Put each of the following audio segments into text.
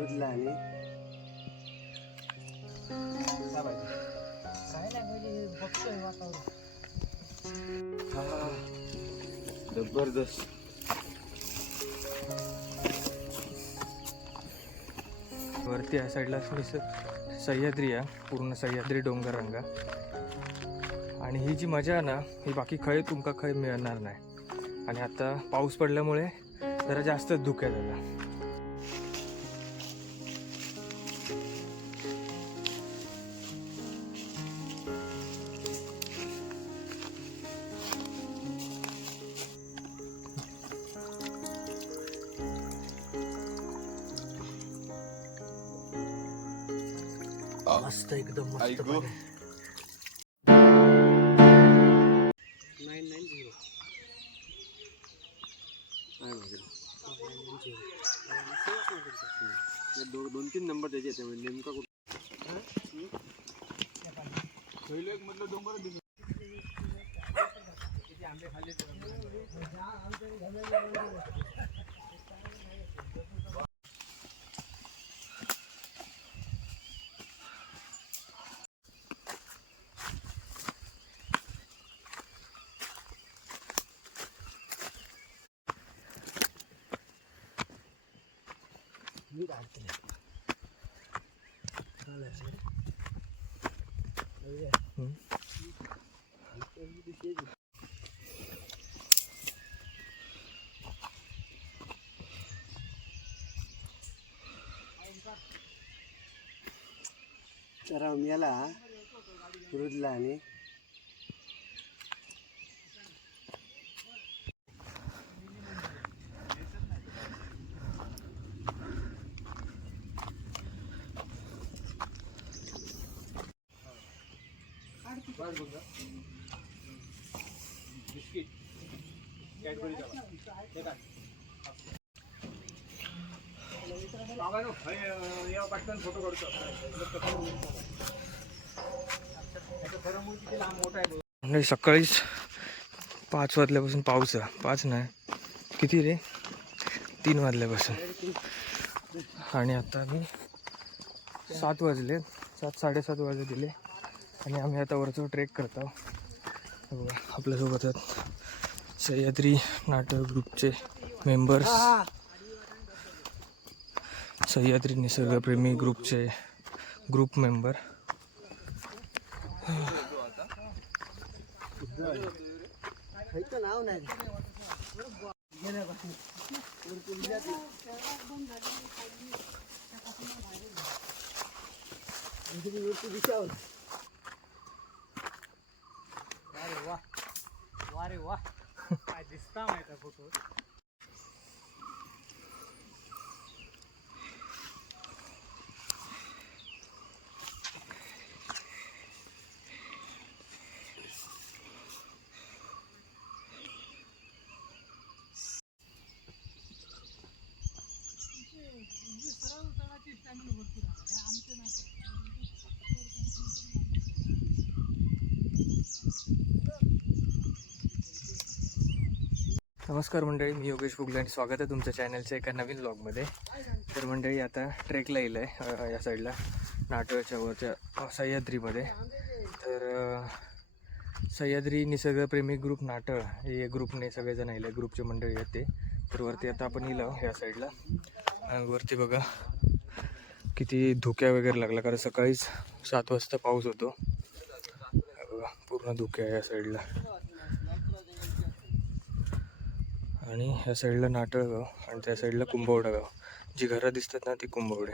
रुजला आणि जबरदस्त. वरती या साईडला सह्याद्री आहे, पूर्ण सह्याद्री डोंगर रंगा. आणि ही जी मजा आहे ना, ही बाकी खय तुमका खय मिळणार नाही. आणि आता पाऊस पडल्यामुळे जरा जास्त धुक्यात झाला. मस्त एकदम मस्त. 2-3 नंबर त्याचे त्यामुळे नेमका कुठं आंबे खाल्ले. तर आम्हाला रुजला आणि बिस्किट कॅडबरी फोटो काढतो. म्हणजे सकाळीच 5 वाजल्यापासून पाऊस आहे. 5 नाही किती रे, 3 वाजल्यापासून. आणि आता आम्ही 7 वाजले, 7-7:30 वाजले दिले. आणि आम्ही आता वरचं ट्रेक करतो. बघा आपल्यासोबत आहेत सह्याद्री नाटक ग्रुपचे मेंबर्स, सह्याद्री निसर्गप्रेमी ग्रुपचे ग्रुप मेंबर. नाव नाही वा काय दिसता माहिती फोटो. नमस्कार मंडळी, मी योगेश फुगले आणि स्वागत आहे तुमच्या चॅनलच्या एका नवीन व्लॉगमध्ये. तर मंडळी आता ट्रेकला येईल आहे या साईडला नाटकच्या वरच्या सह्याद्रीमध्ये. तर सह्याद्री निसर्गप्रेमी ग्रुप नाटक हे ग्रुपने सगळेजण येईल, ग्रुपचे मंडळी आहेत ते. तर वरती आता आपण येईल ह्या साईडला. वरती बघा किती धुक्या वगैरे लागला, कारण सकाळीच 7 वाजता पाऊस होतो. बघा पूर्ण धुक्या या साईडला. आणि ह्या साईडला नाटळगाव आणि त्या साईडला कुंभवडा गाव. जी घरं दिसतात ना ती कुंभवडे.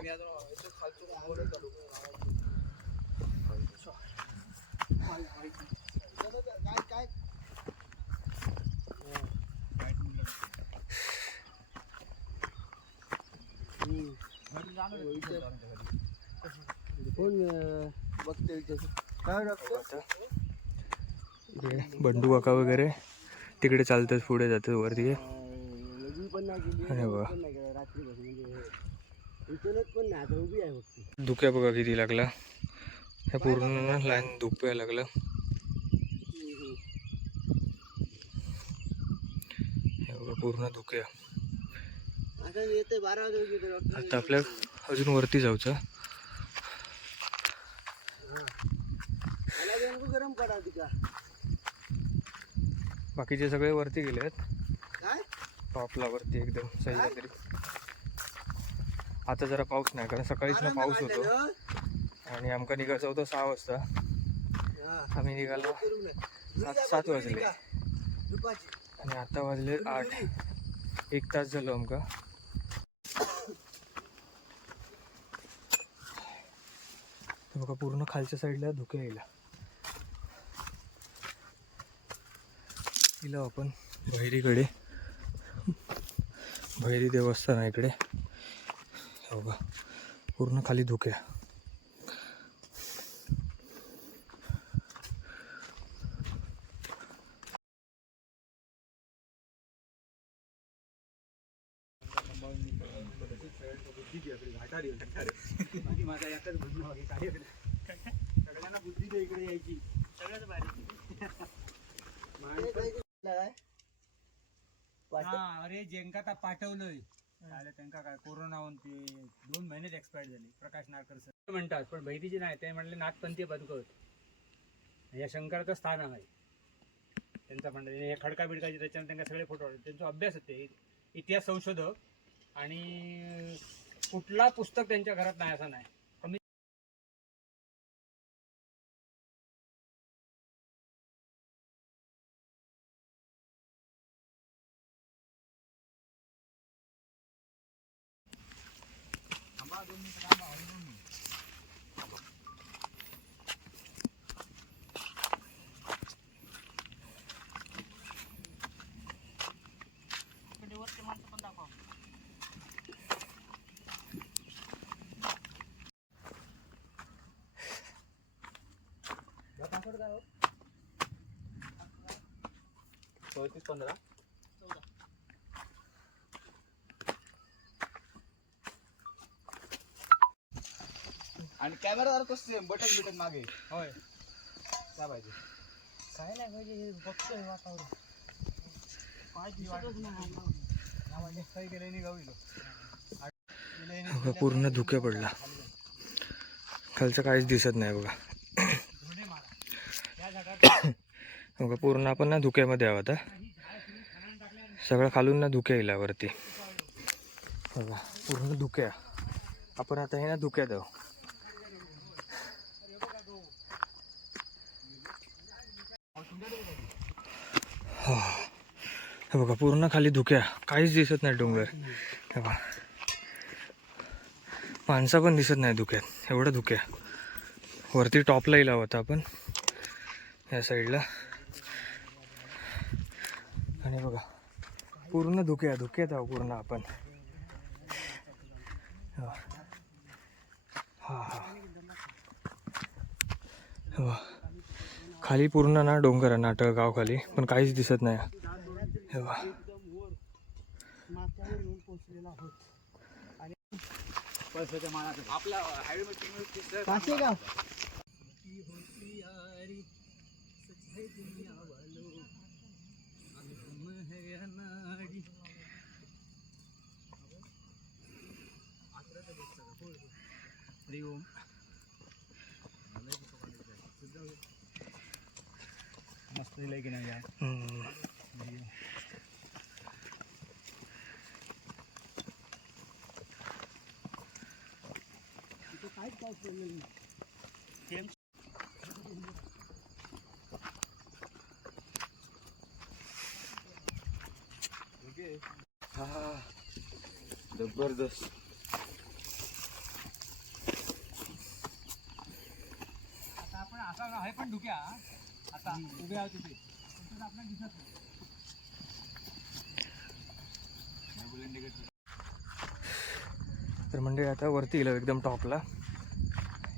बंडू काका वगैरे तिकडे चालतात, पुढे जातात वरती. धुक्या बघा किती लागला, ह्या पूर्ण लाईन धुक्या लागला. पूर्ण धुक्या. आता अजून वरती जाऊचं. गरम करा तिका. बाकीचे सगळे वरती गेलेत. टॉपला वरती एकदम सह्याद्री. आता जरा पाऊस नाही कारण सकाळीच ना पाऊस होतो आणि आमका निघायचं होतं 6 वाजता. आम्ही निघालो 7 वाजले आणि आता वाजले 8. 1 तास झालो आमका. बघा पूर्ण खालच्या साईडला धुके यायला आपण भैरीकडे. भैरी देवस्थान आहे इकडे. बघा पूर्ण खाली धुक्या. अरे जेंका आता पाठवलंय त्यांका काय कोरोना होऊन ते 2 महिनेच एक्सपायर झाले. प्रकाश नारकर सर म्हणतात पण भैरीची नाही. ते म्हणले नाथपंथी बदकत या शंकराचं स्थान आहे त्यांचा. म्हणतात हे खडका बिडकाची त्याच्यानं त्यांना सगळे फोटो त्यांचा अभ्यास होते. इतिहास संशोधक आणि कुठला पुस्तक त्यांच्या घरात नाही असं नाही. आणि कॅमेरावर कसं बटन बिटन मागे. होय काय पाहिजे काय नाही पाहिजे. बघतोय वातावरण काय गेले निघाविलो. पूर्ण धुक्या पडला. खालचं काहीच दिसत नाही बघा. बघा पूर्ण आपण ना धुक्यामध्ये आहोत. सगळं खालून ना धुक्या येईल वरती. बघा पूर्ण धुक्या. आपण आता हे ना धुक्यात आहोत. हे बघा पूर्ण खाली धुक्या. काहीच दिसत नाही डोंगर. हे बघा माणसं पण दिसत नाही धुक्यात. एवढं धुक्या. वरती टॉपला येईल होता आपण या साईडला. आणि बघा पूर्ण धुक्यात आहो पूर्ण आपण. हा हा हा खाली पूर्ण ना डोंगर आहे नाटक गाव खाली. पण काहीच दिसत नाही. हे बघा आपला हायवे मस्त दिलंय की नाही यार. काहीच पाऊस पडलेला नाही. जबरदस्त. आता आपण असा आहे पण धुक्या आता उभे आहोत तिथे आपल्याला दिसत नाही. तर म्हणजे आता वरती गेलो एकदम टॉपला.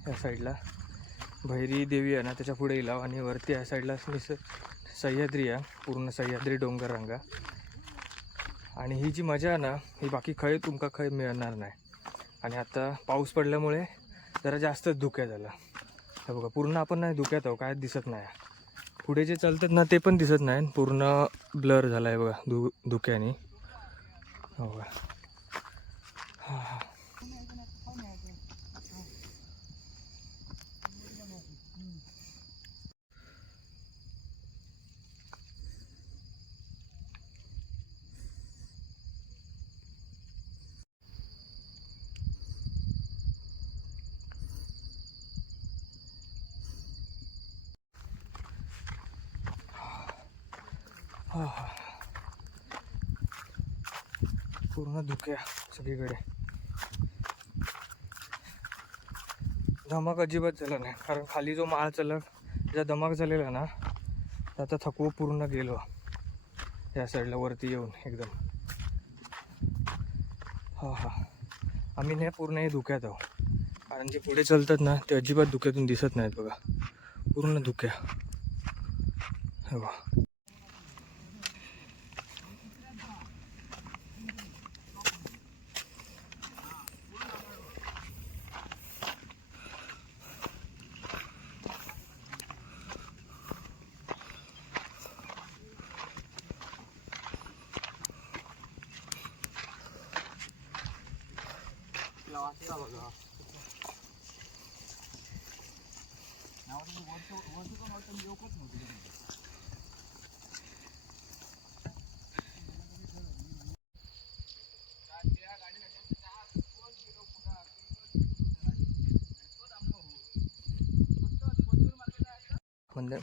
या साईडला भैरी देवी आहे ना त्याच्या पुढे गेला. आणि वरती या साईडला सह्याद्री आहे. पूर्ण सह्याद्री डोंगर रंगा. आणि ही जी मजा आहे ना ही बाकी खय तुमका खय मिळणार नाही. आणि आता पाऊस पडल्यामुळे जरा जास्तच धुक्या झाला. हे बघा पूर्ण आपण नाही धुक्यात आहो. काय दिसत नाही. पुढे जे चालतात ना ते पण दिसत नाही. पूर्ण ब्लर झाला आहे बघा धुक्याने. हो बघा. हा हा हा हा, पूर्ण धुक्या सगळीकडे. धमाक अजिबात झाला नाही, कारण खाली जो माळ चालला ज्या धमाक झालेला ना त्याचा थकवा पूर्ण गेलो या साईडला वरती येऊन एकदम. हा हा, आम्ही नाही पूर्ण हे धुक्यात आहो, कारण जे पुढे चालतात ना ते अजिबात धुक्यातून दिसत नाहीत बघा, पूर्ण धुक्या. हो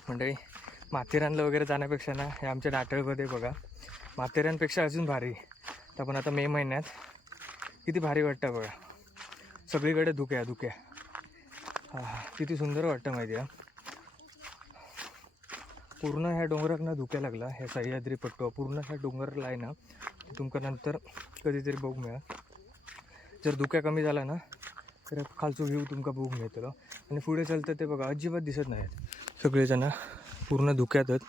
मंडळी, माथेरानला वगैरे जाण्यापेक्षा ना हे आमच्या नाटकमध्ये बघा, माथेरानपेक्षा अजून भारी. तर पण आता मे महिन्यात किती भारी वाटतं बघा, सगळीकडे धुक्या धुक्या. हा हा, किती सुंदर वाटतं माहिती आहे. पूर्ण ह्या डोंगराक ना धुक्या लागला, ह्या सह्याद्री पट्टो पूर्ण ह्या डोंगरला आहे ना, तुमका नंतर कधीतरी बघू मिळा. जर धुक्या कमी झाला ना तर खालचो व्ह्यू तुमका बघू मिळतो. आणि पुढे चालतं ते बघा अजिबात दिसत नाहीत सगळेजण, पूर्ण धुक्यातच.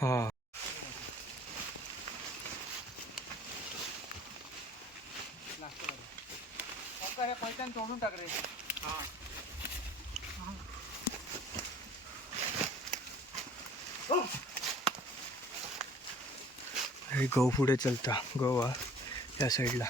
हां हे पैशान सोडून टाक रे. हां हे गहू पुढे चलता, गहू हा या साईडला.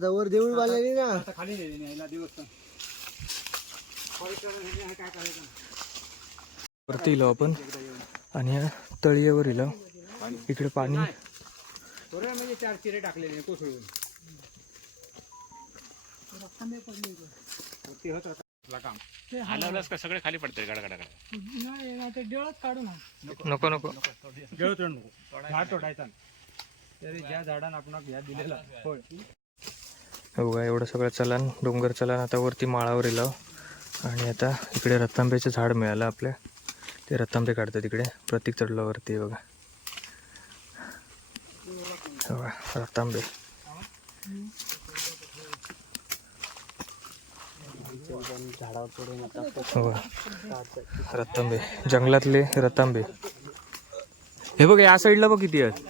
जवळ देऊळ बांधलेली ना, आता खाली नेली नाही याला दिवस. काय करायचं वरती इलो आपण आणि या तळीयावर इलो. इकडे पाणी थोडं म्हणजे 4 चिरे टाकलेले कोसळून हलवलंस का सगळे खाली पडते गडगडा. नको नको जळत नको, झाड तोडायचा तरी ज्या झाडांना आपण घ्या दिलेला होय. हो का, एवढं सगळं चलन डोंगर चलन आता वरती माळावर इलो. आणि आता इकडे रतांब्याचं झाड मिळालं आपल्या, ते रतांबे काढतात इकडे. प्रतीक चढला वरती बघा, बघा रतांबे. हो रतांबे, जंगलातले रतांबे. हे बघ या साईडला बघ किती आहेत.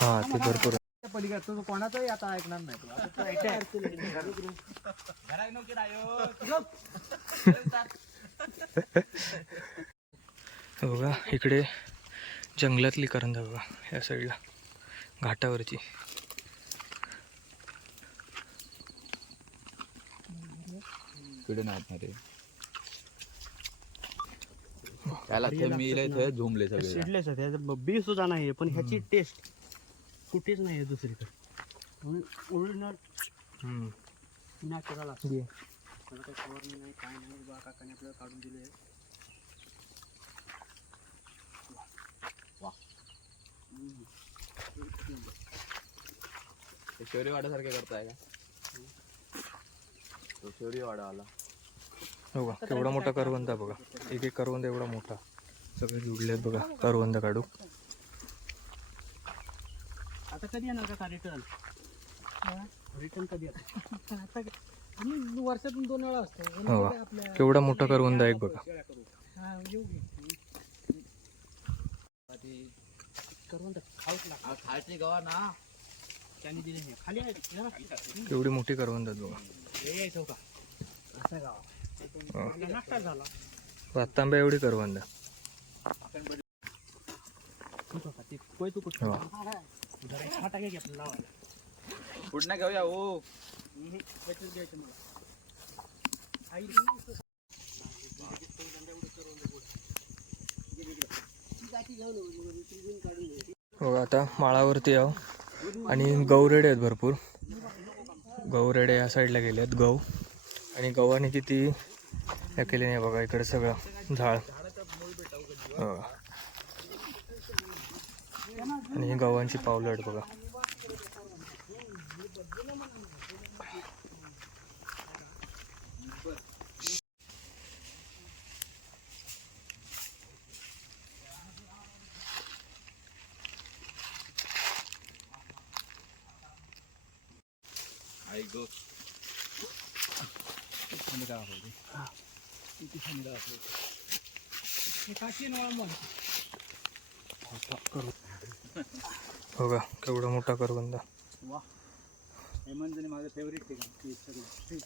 हा ते भरपूर. पलीकडे कोणाचाही आता ऐकणार नाही. बघा इकडे जंगलातली करंदा बघा, या साईडला घाटावरची. इकडे नाही रे, त्याला थंय झोंबले सगळे. शिडलेच बी सुद्धा नाही, पण ह्याची टेस्ट कुठेच नाही दुसरीकडे. ओरिजिनल नॅचरल असते. त्याला काही फवारणी नाही, काय नाही. बा काकाने आपल्याला काढून दिले. शौर्यवाड्यासारखे करताय का तो शौर्यवाडा आला हो का केवढा मोठा करवंद आहे बघा. एक एक करवंद एवढा मोठा. सगळे जुडलेत बघा करवंद काढू. आता कधी येणार का रिटर्न कधी येणार? आता वर्षातून 2 वेळा असतो. हो का केवढा मोठा करवंद आहे एक बघा. हा, येऊ घे. करवंद खाऊच लागतं. खायची गवा ना त्याने दिले नाही. खाली आहे जरा. केवढी मोठी करवंद आहेत बघा. हे यायचं का असं गावा हो. नाश्ता झाला. तांब्या एवढी करवंद. ते कोय तू कुठं हो. जरा एक फाटा घे की आपल्याला लावायला. पुढनं घेऊया हो त्याच्यात द्यायचं मला. आई हो आता माळावरती आहो आणि गौरेडे आहेत भरपूर. गौरेडे या साईडला गेले आहेत गहू. आणि गव्हाने किती हे केले नाही बघा. इकडे सगळं झाड. हो. आणि ही गव्हांची पावलं आहेत बघा. आई गो हो का केवढा मोठा करवंद. वा हेमंत आणि माझं फेवरेट ठिकाण ते सगळं.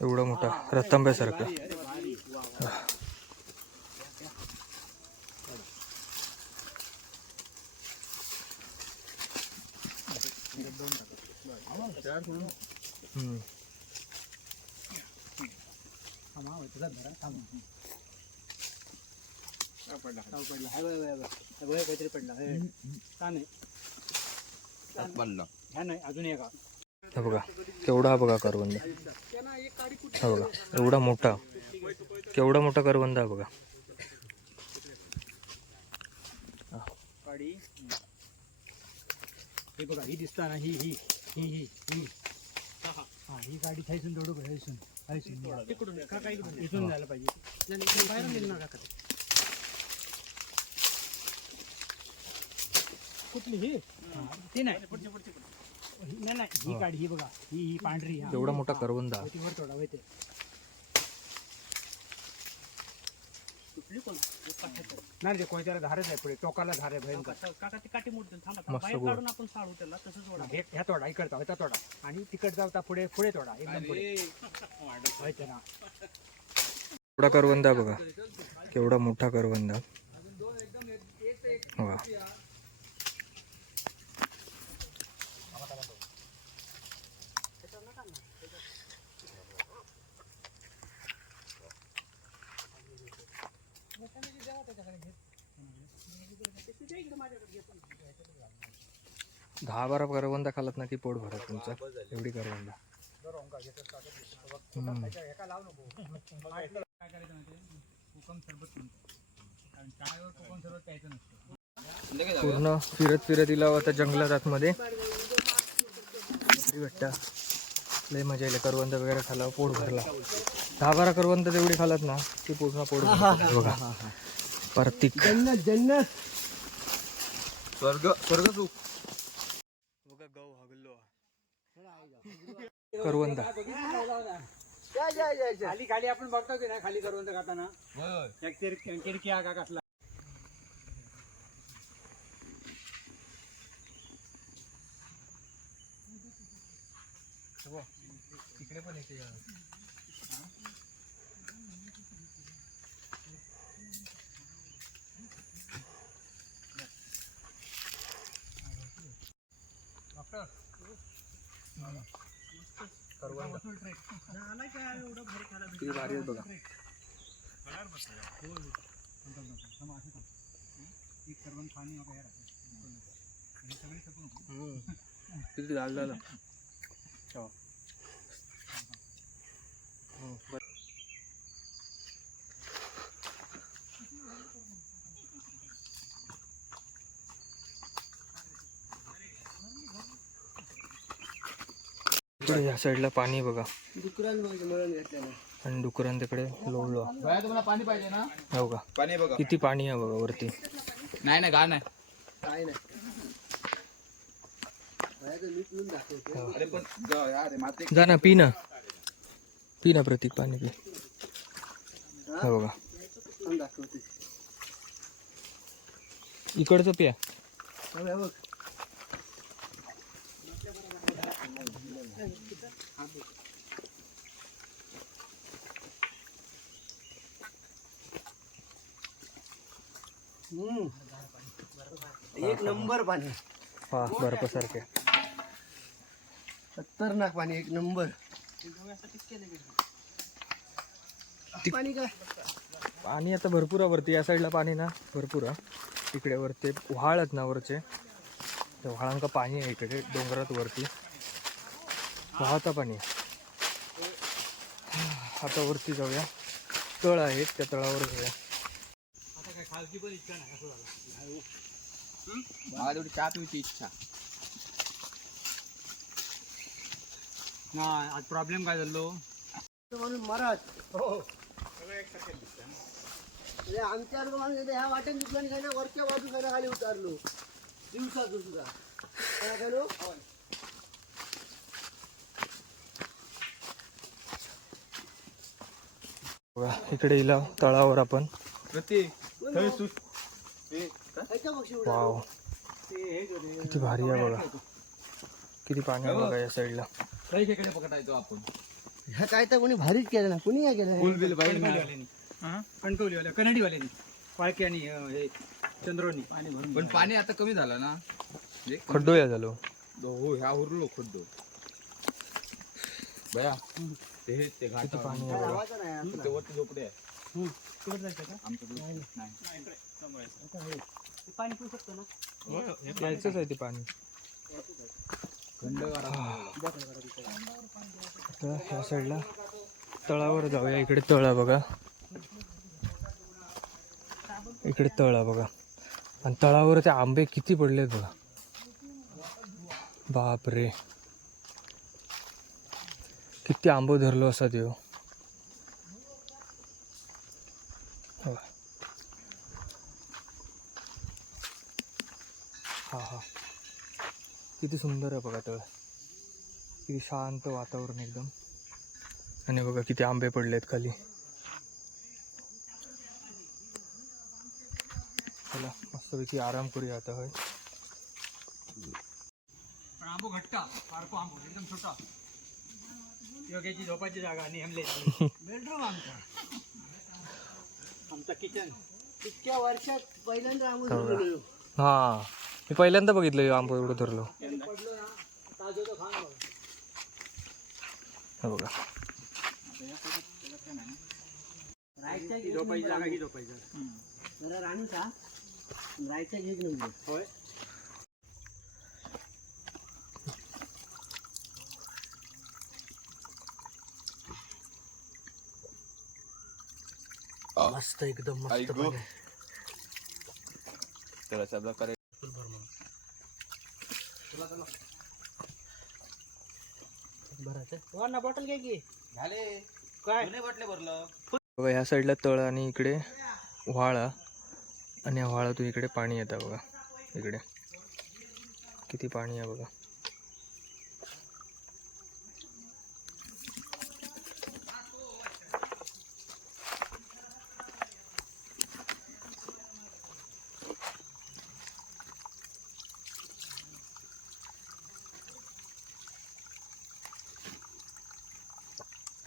एवढा मोठा रतांब्यासारखा. हम्म. काहीतरी पडला का नाही बनला ह्या नाही अजून एक हे बघा केवढा हा बघा करवंद. हा बघा एवढा मोठा केवढा मोठा करवंद आहे बघा. गाडी हे बघा ही दिसता ना ही ही ही ही ही हा ही गाडी थायसून दौडू थायसून तिकडून का काय इकडून इथून जायला पाहिजे. बाहेर निघणार का ते? कुठली ही ती नाही नाही नाही ही गाडी ही बघा ही ही पांढरी हा. एवढा मोठा करवंद आहे. होती वर थोडा होते कुठली कोण नाही ते कोणत्याला धारच आहे पुढे टोकाला धार आहे भयंकर. काका ते काठी मोडतील थांबा मस्त बाहेर गोड. काढून आपण साडू त्याला तसंच ओढा. ह्या तोडा इकडचा होता तोडा आणि तिकड जाता पुढे पुढे तोडा एकदम पुढे व्हायचं ना. एवढा करवंद आहे बघा केवढा मोठा करवंद. बघा दहा बारा करवंदा खालात ना की पोट भरत तुमचं. एवढी करवंदा. काय करायचं माहिती कोकम सरबत म्हणतो कारण चहावर कोकम सरबत प्यायचं नसतं. पूर्ण फिरत फिरत इला आता जंगलात आतमध्ये भेटता. लय मजा येईल. करवंद वगैरे खाला पोट भरला. 10-12 करवंद तेवढी खालात ना की पूर्ण पोट भरतं. बघा प्रतीक जन्नत स्वर्ग स्वर्ग सुख बघा गाव हगलो करवंदा. खाली खाली आपण बघतो की नाही खाली करवंद खाताना एक किरकी आगा कसला. तिकडे पण येते. किती भारी आहेत बघा. किती लाल झालं. इकडे या साईडला पाणी बघा मिळून घेतलेलं आणि डुकरान तिकडे लोळलो भया तुम्हाला पाणी पाहिजे ना? हो का पाणी बघा. किती पाणी आहे बघा वरती. नाही नाही घाण आहे. काय नाही बाहेरचं मीठ म्हणून दाखवते अरे पण अरे माते जा ना पी ना प्रतीक पाणी पी. हो बघा म्हणून दाखवते इकडचं प्या. बघ बघ एक नंबर पाणी हा बर्फासारखे. खतरनाक पाणी एक नंबर. पाणी काय पाणी आता भरपूर आहे वरती. या साईडला पाणी ना भरपूर आहे. इकडे वरती व्हाळ आहेत ना वरचे त्या व्हाळांका पाणी आहे. इकडे डोंगरात वरती वाहता पाणी आहे. आता वरती जाऊया. तळ आहेत त्या तळावर जाऊया. आता काय खालची पण इच्छा नाही असं झालं. मला तेवढी चहा पिऊची इच्छा. ना आज प्रॉब्लेम काय झालो म्हणून महाराज म्हणजे आमच्या माणूस ह्या वाटेन दुकान काय ना वरच्या बाजू काय खाली उतारलो दिवसाचं सुद्धा काय झालो. बघा इकडे इला तळावर आपण. प्रतीक ह्याच्या पक्षी वाव किती भारी आहे बघा. किती पाणी आहे बघा या साईडला. काही खेकडे पकडायचो आपण. ह्या काय तर कोणी भारीच केलं ना कोणी काय केलं फुल बिल पाहिजे ना. कणकवलीवाल्या कन्नडीवाल्यांनी पाळकी आणि हे चंद्रोनी पाणी भरून पण पाणी आता कमी झालं ना. म्हणजे खड्डो या झालो. हो ह्या उरलो खड्डो. बया ते घाट किती पाणी आहे बघा. आवाज नाही ते वरती झोपडे आहे. तिकडे जायचं का आमचं दूध नाही. पाणी पिऊ शकतो ना. प्यायचंच आहे ते पाणी. थंडगार तर ह्या साईडला तळावर जाऊया. इकडे तळ आहे बघा. इकडे तळ आहे बघा. आणि तळावर ते आंबे किती पडलेत बघा. बाप रे किती आंबो धरलो असा देव. हा हा किती सुंदर आहे बघा तळ. किती शांत वातावरण एकदम. आणि बघा किती आंबे पडलेत खाली. चला मस्तपैकी आराम करूया आता. होय पण आंबो घट्टा बारको आंबो एकदम छोटा. योग्याची झोपाची जागा आणि हमले बेडरूम आमचा किचन. इतक्या वर्षात पहिल्यांदा आम्ही हो. गेलो. हा मी पहिल्यांदा बघितलं हे आंबो एवढं धरलो. पडलो ना ताजं तो खाण बघ. हे बघा राहायच्या झोपायची जागा ही झोपायची जरा राहून का राहायच्या घेत नव्हतं. होय. मस्त एकदम मस्त ऐकू. पाणी. तर अशा प्रकारे ना बॉटल घ्या की झाले. काय बाटले भरलं. बघा ह्या साईडला तळ आणि इकडे व्हाळा. आणि या व्हाळातून इकडे पाणी येतं बघा. इकडे किती पाणी आहे बघा.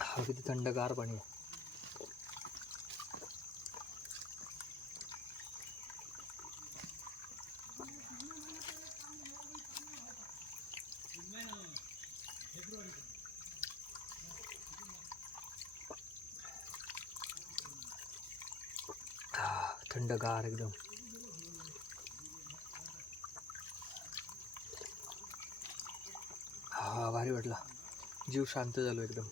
हा किती थंडगार पाणी आहे. थंडगार एकदम. हा भारी वाटला. जीव शांत झालो एकदम.